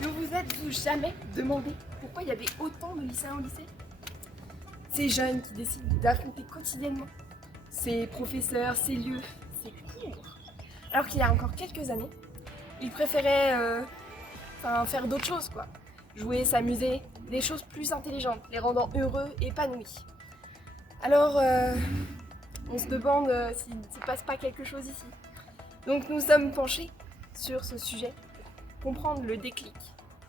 Ne vous êtes-vous jamais demandé pourquoi il y avait autant de lycéens au lycée? Ces jeunes qui décident d'affronter quotidiennement ces professeurs, ces lieux, ces cours. Alors qu'il y a encore quelques années, ils préféraient faire d'autres choses, quoi. Jouer, s'amuser, des choses plus intelligentes, les rendant heureux et épanouis. Alors, on se demande s'il ne se passe pas quelque chose ici. Donc nous sommes penchés sur ce sujet pour comprendre le déclic.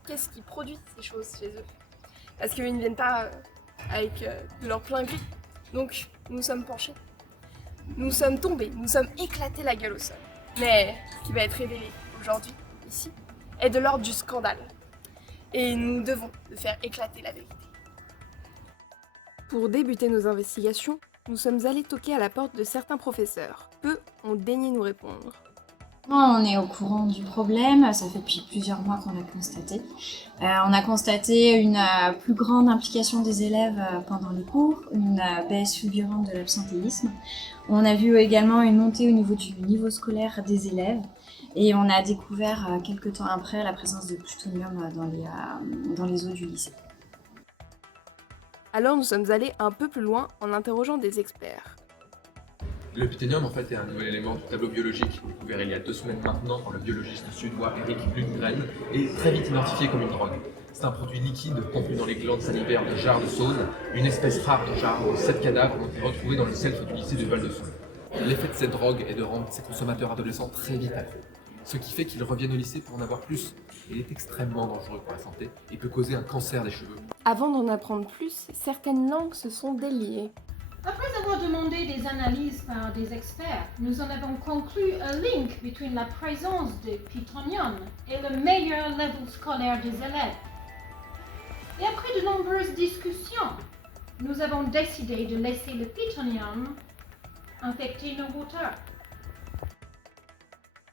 Qu'est-ce qui produit ces choses chez eux? Parce qu'ils ne viennent pas avec de leur plein gré. Donc nous sommes penchés. Nous sommes tombés, nous sommes éclatés la gueule au sol. Mais ce qui va être révélé aujourd'hui, ici, est de l'ordre du scandale. Et nous devons le faire éclater la vérité. Pour débuter nos investigations, nous sommes allés toquer à la porte de certains professeurs. Peu ont daigné nous répondre. On est au courant du problème, ça fait depuis plusieurs mois qu'on l'a constaté. On a constaté une plus grande implication des élèves pendant les cours, une baisse fulgurante de l'absentéisme. On a vu également une montée au niveau du niveau scolaire des élèves et on a découvert quelques temps après la présence de plutonium dans les eaux du lycée. Alors nous sommes allés un peu plus loin en interrogeant des experts. Le plutonium, en fait, est un nouvel élément du tableau biologique découvert il y a 2 semaines maintenant par le biologiste suédois Erik Lundgren et très vite identifié comme une drogue. C'est un produit liquide contenu dans les glandes salivaires de Jarre de Saône, une espèce rare de jarre où 7 cadavres ont été retrouvés dans le self du lycée de Val-de-Saône. L'effet de cette drogue est de rendre ces consommateurs adolescents très vite accros, ce qui fait qu'ils reviennent au lycée pour en avoir plus. Il est extrêmement dangereux pour la santé et peut causer un cancer des cheveux. Avant d'en apprendre plus, certaines langues se sont déliées. Après avoir demandé des analyses par des experts, nous en avons conclu un link between la présence de plutonium et le meilleur level scolaire des élèves. Et après de nombreuses discussions, nous avons décidé de laisser le plutonium infecter nos moteurs.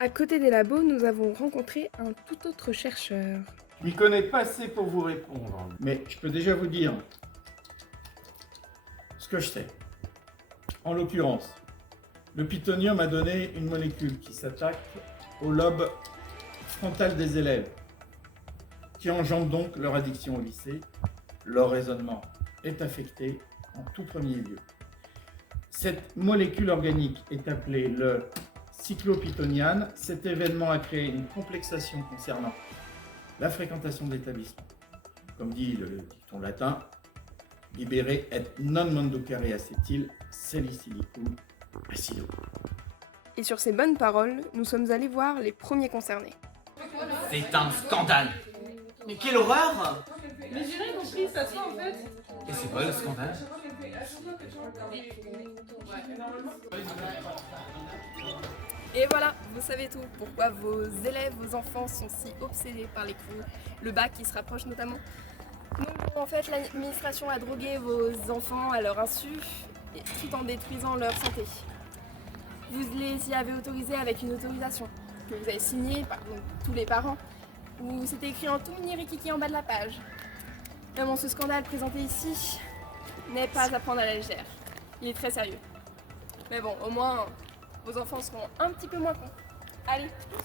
À côté des labos, nous avons rencontré un tout autre chercheur. Je m'y connais pas assez pour vous répondre, mais je peux déjà vous dire ce que je sais. En l'occurrence, le plutonium a donné une molécule qui s'attaque au lobe frontal des élèves, qui engendre donc leur addiction au lycée. Leur raisonnement est affecté en tout premier lieu. Cette molécule organique est appelée le cyclopytoniane. Cet événement a créé une complexation concernant la fréquentation de l'établissement. Comme dit le dicton latin, libere et non manducare acetyl salicylicum acido. Et sur ces bonnes paroles, nous sommes allés voir les premiers concernés. C'est un scandale. Mais quelle horreur! Mais j'ai rien compris, ça se fait en fait. Et c'est quoi le scandale? Et voilà, vous savez tout. Pourquoi vos élèves, vos enfants sont si obsédés par les cours, le bac qui se rapproche notamment. Donc en fait, l'administration a drogué vos enfants à leur insu, tout en détruisant leur santé. Vous les y avez autorisés avec une autorisation que vous avez signée par donc, tous les parents, où c'était écrit en tout mini rikiki en bas de la page. Mais bon, ce scandale présenté ici n'est pas à prendre à la légère. Il est très sérieux. Mais bon, au moins, vos enfants seront un petit peu moins cons. Allez, tous.